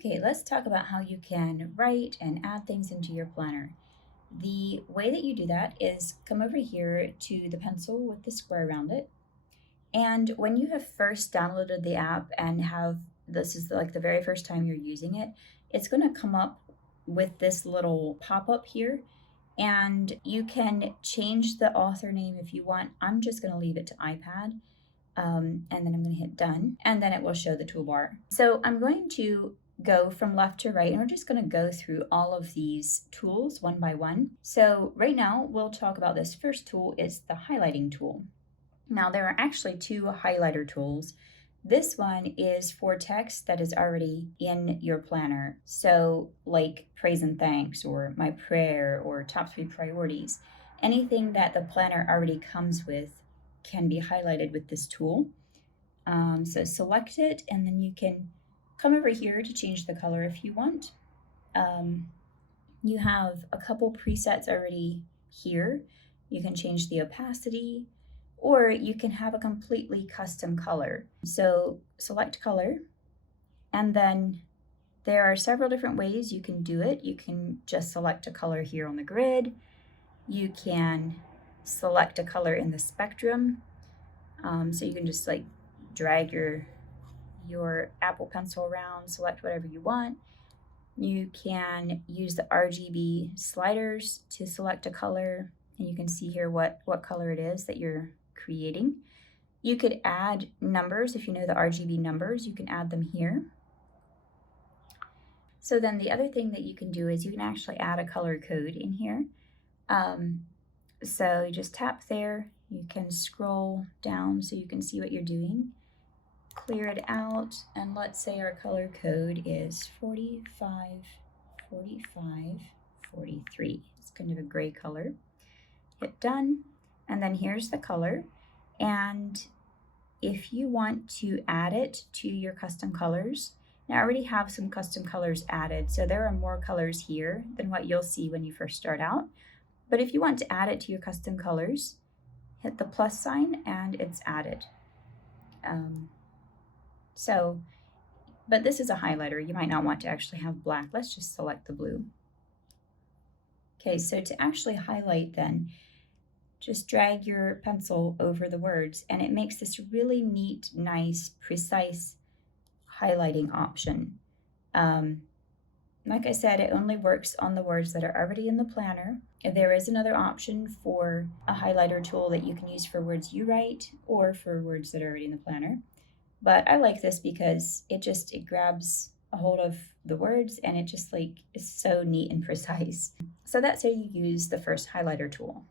Okay, let's talk about how you can write and add things into your planner. The way that you do that is come over here to the pencil with the square around it. And when you have first downloaded the app and have this is like the very first time you're using it, it's going to come up with this little pop-up here. And you can change the author name if you want. I'm just going to leave it to iPad. And then I'm going to hit done, and then it will show the toolbar. So I'm going to go from left to right, and we're just going to go through all of these tools one by one. So right now we'll talk about this first tool is the highlighting tool. Now there are actually two highlighter tools. This one is for text that is already in your planner. So like praise and thanks or my prayer or top 3 priorities, anything that the planner already comes with can be highlighted with this tool. So select it, and then you can come over here to change the color if you want. You have a couple presets already here. You can change the opacity, or you can have a completely custom color. So select color, and then there are several different ways you can do it. You can just select a color here on the grid. You can select a color in the spectrum. So you can just like drag your Apple Pencil around, select whatever you want. You can use the RGB sliders to select a color, and you can see here what color it is that you're creating. You could add numbers. If you know the RGB numbers, you can add them here. So then the other thing that you can do is you can actually add a color code in here. So you just tap there, you can scroll down so you can see what you're doing, clear it out, and let's say our color code is 45, 45, 43. It's kind of a gray color. Hit done, and then here's the color. And if you want to add it to your custom colors, now I already have some custom colors added, so there are more colors here than what you'll see when you first start out. But if you want to add it to your custom colors, hit the plus sign and it's added. But this is a highlighter. You might not want to actually have black. Let's just select the blue. Okay, so to actually highlight then, just drag your pencil over the words and it makes this really neat, nice, precise highlighting option. Like I said, it only works on the words that are already in the planner. There is another option for a highlighter tool that you can use for words you write or for words that are already in the planner. But I like this because it grabs a hold of the words and it just like is so neat and precise. So that's how you use the first highlighter tool.